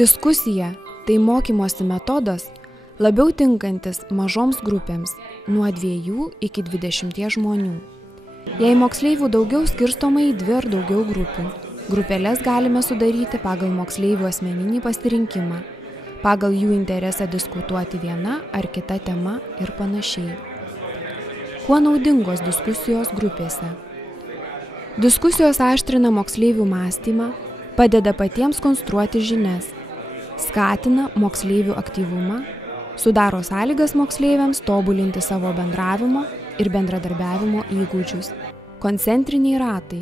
Diskusija – tai mokymosi metodas, labiau tinkantis mažoms grupėms nuo 2 iki 20 žmonių. Jei moksleivių daugiau, skirstoma į 2 ar daugiau grupių. Grupelės galime sudaryti pagal moksleivių asmeninį pasirinkimą, pagal jų interesą diskutuoti viena ar kita tema ir panašiai. Kuo naudingos diskusijos grupėse? Diskusijos aštrina moksleivių mąstymą, padeda patiems konstruoti žinias, skatina moksleivių aktyvumą, sudaro sąlygas moksleiviams tobulinti savo bendravimo ir bendradarbiavimo įgūdžius. Koncentriniai ratai.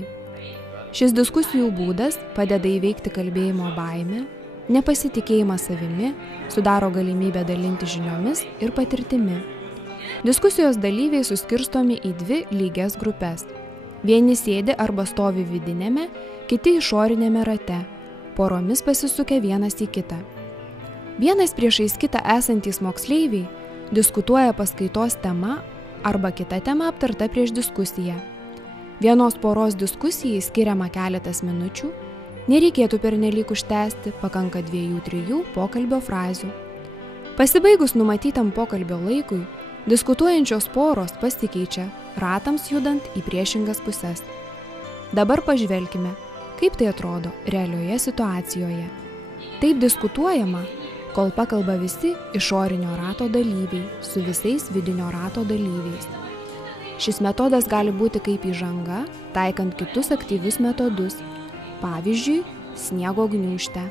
Šis diskusijų būdas padeda įveikti kalbėjimo baimę, nepasitikėjimą savimi, sudaro galimybę dalinti žiniomis ir patirtimi. Diskusijos dalyviai suskirstomi į 2 lygias grupes. Vieni sėdi arba stovi vidinėme, kiti išorinėme rate, poromis pasisukę vienas į kitą. Vienas priešais kitą esantys moksleiviai diskutuoja paskaitos tema arba kita tema aptarta prieš diskusiją. Vienos poros diskusijai skiriama keletas minučių, nereikėtų pernelyg užtęsti, pakanka 2-3 pokalbio frazių. Pasibaigus numatytam pokalbio laikui, diskutuojančios poros pasikeičia, ratams judant į priešingas puses. Dabar pažvelkime, kaip tai atrodo realioje situacijoje. Taip diskutuojama, kol pakalba visi išorinio rato dalyviai su visais vidinio rato dalyviais. Šis metodas gali būti kaip įžanga, taikant kitus aktyvius metodus, pavyzdžiui, sniego gniūžtę.